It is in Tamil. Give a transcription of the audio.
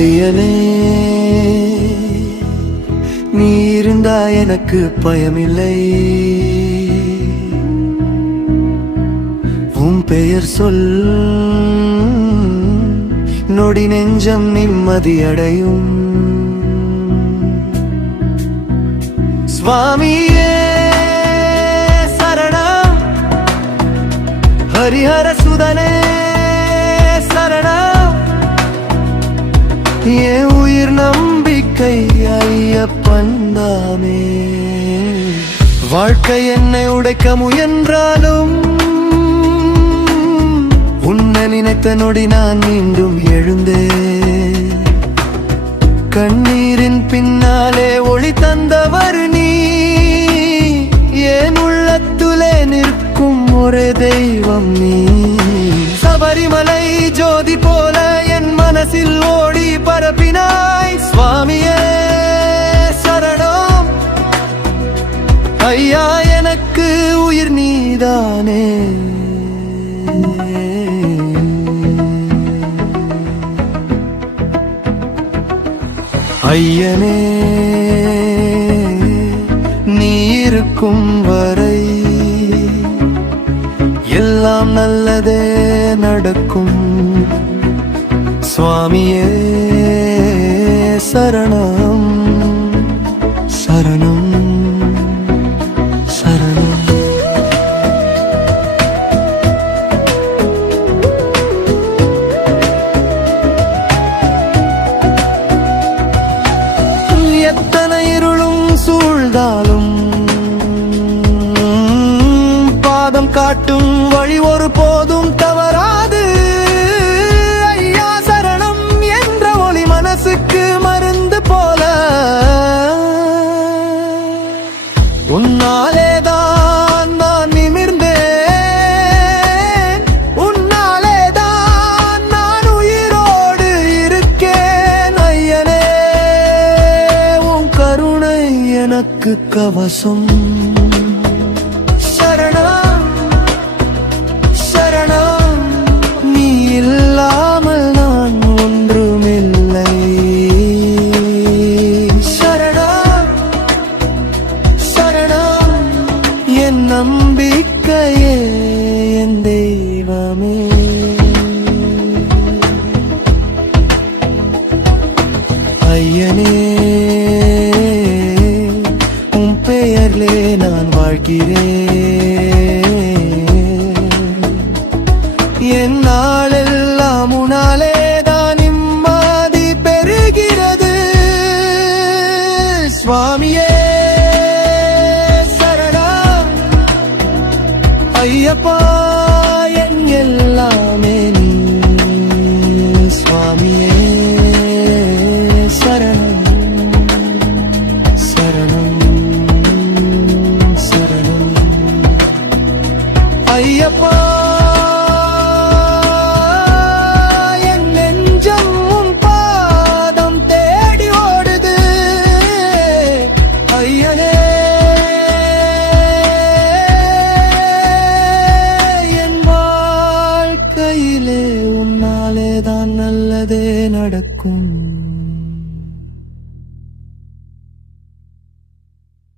ஐயனே, நீ இருந்தா எனக்கு பயமில்லை. உன் பெயர் சொல், நொடி நெஞ்சம் நிம்மதியடையும். சுவாமியே சரணம், ஹரிஹர சுதனே சரணம். என் உயிர் நம்பிக்கை ஐயப்பன் தாமே. வாழ்க்கை என்னை உடைக்க முயன்றாலும் உன்னை நினைத்த நொடி நான் மீண்டும் எழுந்தேன். கண்ணீரின் பின்னாலே ஒளி தந்தவர் நீ, என் உள்ளத்துலே நிற்கும் ஒரே தெய்வம் நீ. சபரிமலை ஜோதி போல என் மனசில் ஓடி பரப்பினாய். சுவாமியே சரணம், ஐயா எனக்கு உயிர் நீதானே. ஐயனே, நீ இருக்கும் வரை எல்லாம் நல்லதே நடக்கும். சுவாமியே சரணம் சரணம் சரணம். எத்தனை இருளும் சூழ்ந்தாலும் பாதம் காட்டும் வழி ஒரு போதும் தவறாது. ஐயா சரணம் என்ற ஒளி மனசுக்கு மருந்து போல. உன்னாலேதான் நான் நிமிர்ந்தேன், உன்னாலேதான் நான் உயிரோடு இருக்கேன். ஐயனே, உன் கருணை எனக்கு கவசம். சரணம் சரணம், நீ இல்லாமல் நான் ஒன்றுமில்லை. சரணம் சரணம், என் நம்பிக்கையே என் தெய்வமே. ஐயனே, உன் பெயர்லே நான் வாழ்கிறேன். என் நாளெல்லாம் உன்னாலே தான் நிம்மதி பெறுகிறது. சுவாமியே சரணம், ஐயப்பா என் எல்லாமே நீ. சுவாமியே சரணம் சரணம் சரணம். ஐயப்பா என் நெஞ்சம் உன் பாதம் தேடி ஓடுது. ஐயனே, என் வாழ்க்கையிலே உன்னாலே தான் நல்லதே நடக்கும்.